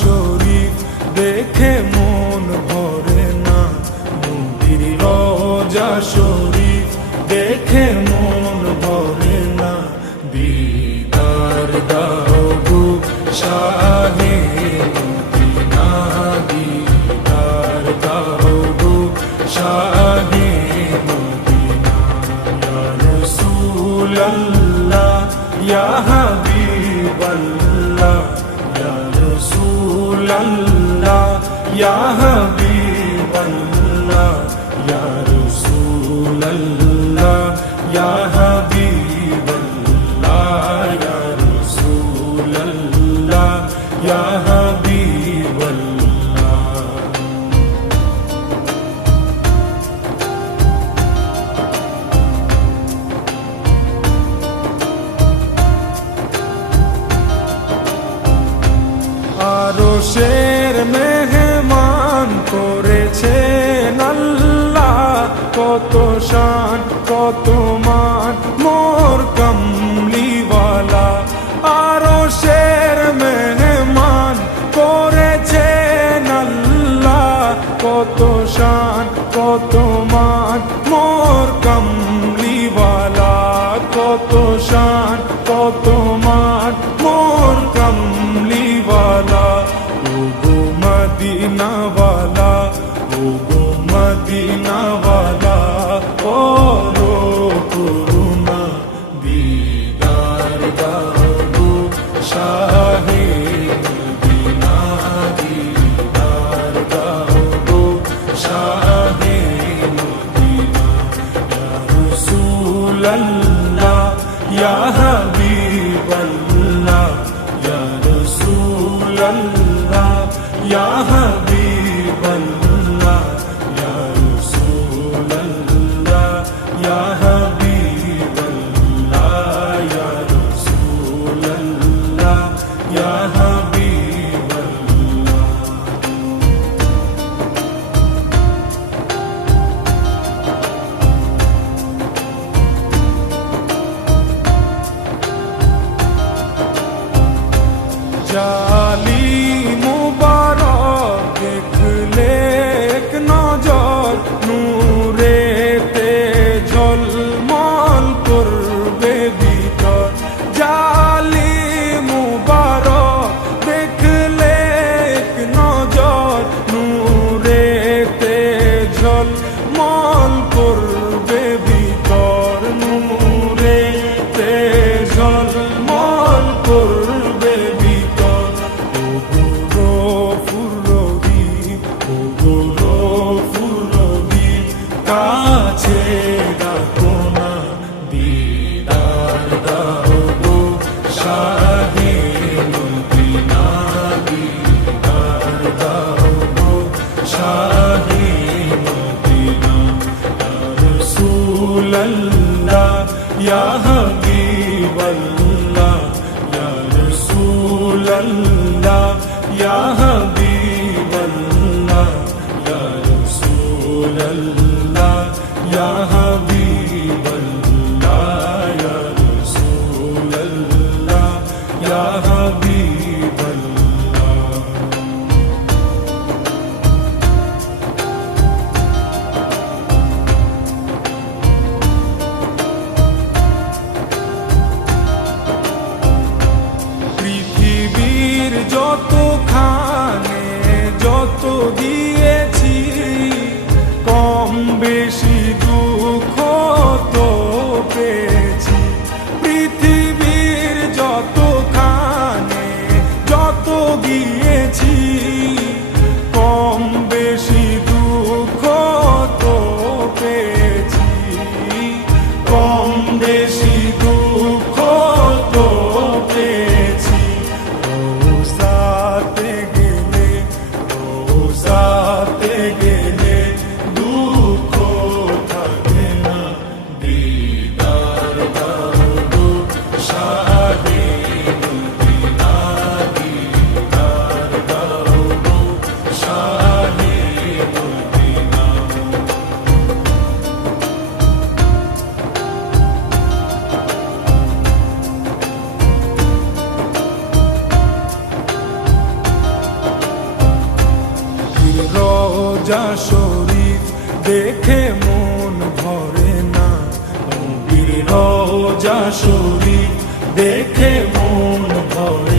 শরীফ দেখে মন ভরে না, নবীর রওজা শরীফ দেখে মন ভরে না। দিদার দাও গো শাহে মদিনা, দিদার দাও গো শাহে মদিনা। ইয়া রাসূলাল্লাহ ইয়া হাবিবাল্লাহ, ইয়া রাসূলাল্লাহ ইয়া হাবিবাল্লাহ, ইয়া রাসূলাল্লাহ ইয়া হাবিবাল্লাহ, ইয়া রাসূলাল্লাহ ইয়া হাবিবাল্লাহ। আরশের মেহমান করেছেন আল্লাহ, কত শান কত মান মোর কমলিওয়ালা। আরশের মেহমান করেছেন আল্লাহ, কত শান কত মান মোর কমলিওয়ালা, কত শান কত মান মোর কমলিওয়ালা। ওগো মদিনাওয়ালা, ওগো মদিনাওয়ালা, করো করুণা, দিদার দাও গো শাহে মদিনা, দিদার দাও গো শাহে মদিনা। ইয়া রাসূলাল্লাহ ইয়া হাবিবাল্লাহ, ইয়া রাসূলাল্লাহ ইয়া হাবিবাল্লাহ, ইয়া রাসূলাল্লাহ ইয়া হাবিবাল্লাহ, ইয়া রাসূলাল্লাহ ইয়া হাবিবাল্লাহ। জালি মুবারক দেখলে এক নজর, নূরেতে ঝলমল করবে ভিতর। জালি মুবারক দেখলে এক নজর, নূরেতে ঝলমল করবে ভিতর, নূরেতে ঝলমল করবে ভিতর। ওগো গফুর রহিম, ওগো গফুর রহিম, কাছে ডাকো না, দিদার দাও গো শাহে মদিনা, দিদার দাও গো শাহে মদিনা। ইয়া রাসূলাল্লাহ ইয়া হাবিবাল্লাহ, ইয়া রাসূলাল্লাহ ইয়া হাবিবাল্লাহ, ইয়া রাসূলাল্লাহ ইয়া হাবিবাল্লাহ, ইয়া রাসূলাল্লাহ ইয়া হাবিবাল্লাহ। পৃথিবীর যত খান রোজা শরীফ দেখে মন ভরে না, নবীর রোজা শরীফ দেখে মন ভরে